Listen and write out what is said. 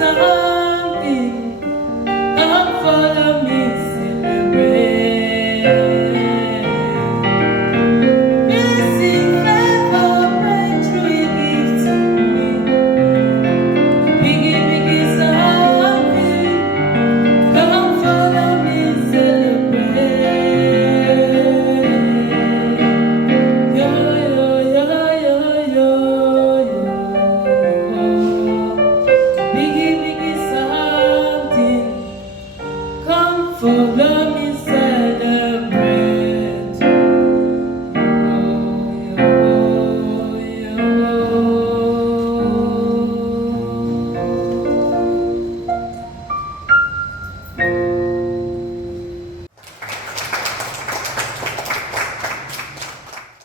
something. Come follow me, celebrate. Blessing, favor, breakthrough He gives to me. Biggie, biggie something. Come follow me, celebrate. Yo, yo, yo, yo, yo, yo. Biggie, biggie something. Come follow me,